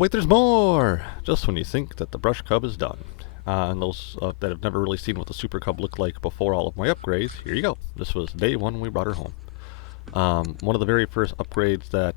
wait, there's more! Just when you think that the brush cub is done. And those that have never really seen what the super cub looked like before all of my upgrades, here you go. This was day one when we brought her home. One of the very first upgrades that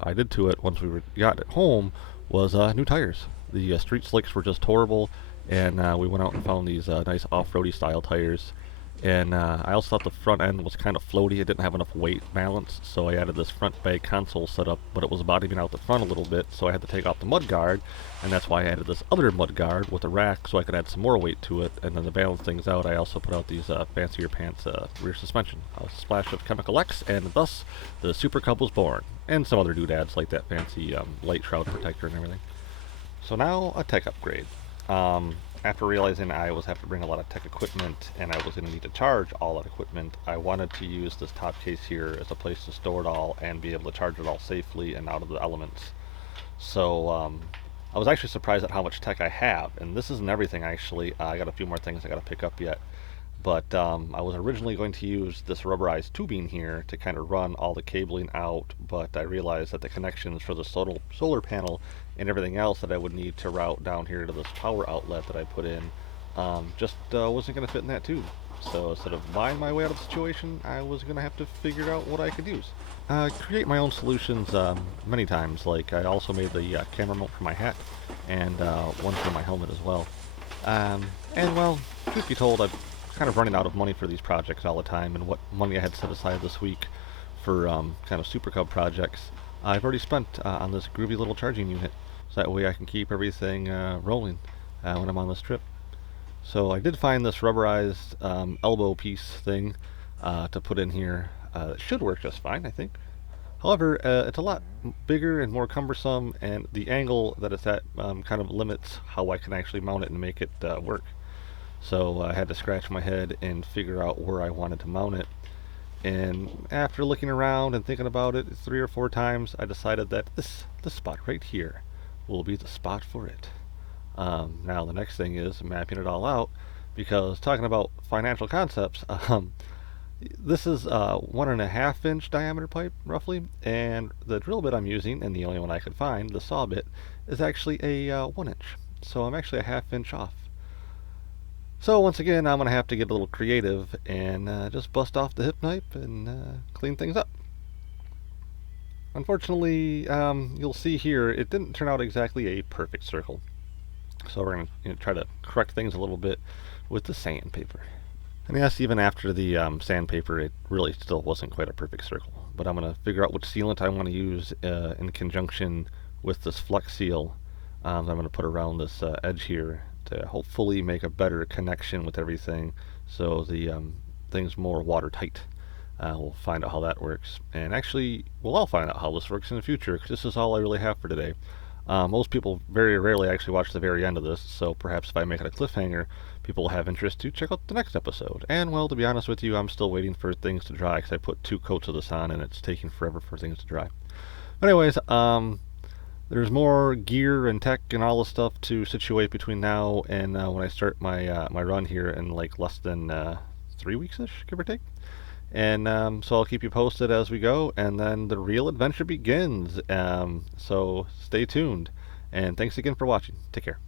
I did to it once we got it home was new tires. The street slicks were just horrible, and we went out and found these nice off-roady style tires. And I also thought the front end was kind of floaty. It didn't have enough weight balance, so I added this front bag console setup, but it was bottoming out the front a little bit, so I had to take off the mud guard, and that's why I added this other mud guard with a rack so I could add some more weight to it. And then to balance things out, I also put out these fancier pants rear suspension. A splash of Chemical X, and thus the Super Cub was born. And some other doodads like that fancy light shroud protector and everything. So now a tech upgrade. After realizing I was having to bring a lot of tech equipment and I was going to need to charge all that equipment, I wanted to use this top case here as a place to store it all and be able to charge it all safely and out of the elements. So I was actually surprised at how much tech I have, and this isn't everything actually. I got a few more things I got to pick up yet. But I was originally going to use this rubberized tubing here to kind of run all the cabling out, but I realized that the connections for the solar panel and everything else that I would need to route down here to this power outlet that I put in just wasn't going to fit in that tube. So instead of buying my way out of the situation, I was going to have to figure out what I could use. Create my own solutions many times. Like I also made the camera mount for my hat and one for my helmet as well. And well, truth be told, I've kind of running out of money for these projects all the time, and what money I had set aside this week for kind of Super Cub projects, I've already spent on this groovy little charging unit, so that way I can keep everything rolling when I'm on this trip. So I did find this rubberized elbow piece thing to put in here. It should work just fine, I think. However, it's a lot bigger and more cumbersome, and the angle that it's at kind of limits how I can actually mount it and make it work. So I had to scratch my head and figure out where I wanted to mount it. And after looking around and thinking about it 3 or 4 times, I decided that this spot right here will be the spot for it. Now the next thing is mapping it all out, because talking about financial concepts, this is a 1.5 inch diameter pipe roughly, and the drill bit I'm using, and the only one I could find, the saw bit, is actually a 1 inch. So I'm actually a 1/2 inch off. So once again, I'm going to have to get a little creative and just bust off the hip knife and clean things up. Unfortunately, you'll see here, it didn't turn out exactly a perfect circle. So we're going to try to correct things a little bit with the sandpaper. And yes, even after the sandpaper, it really still wasn't quite a perfect circle. But I'm going to figure out which sealant I want to use in conjunction with this Flex Seal that I'm going to put around this edge here to hopefully make a better connection with everything, so the thing's more watertight. We'll find out how that works, and actually we'll all find out how this works in the future, because this is all I really have for today. Most people very rarely actually watch the very end of this, so perhaps if I make it a cliffhanger, people will have interest to check out the next episode. And well, to be honest with you, I'm still waiting for things to dry, because I put 2 coats of this on and it's taking forever for things to dry. But anyways, there's more gear and tech and all the stuff to situate between now and when I start my my run here in like less than 3 weeks-ish, give or take. And so I'll keep you posted as we go, and then the real adventure begins. So stay tuned, and thanks again for watching. Take care.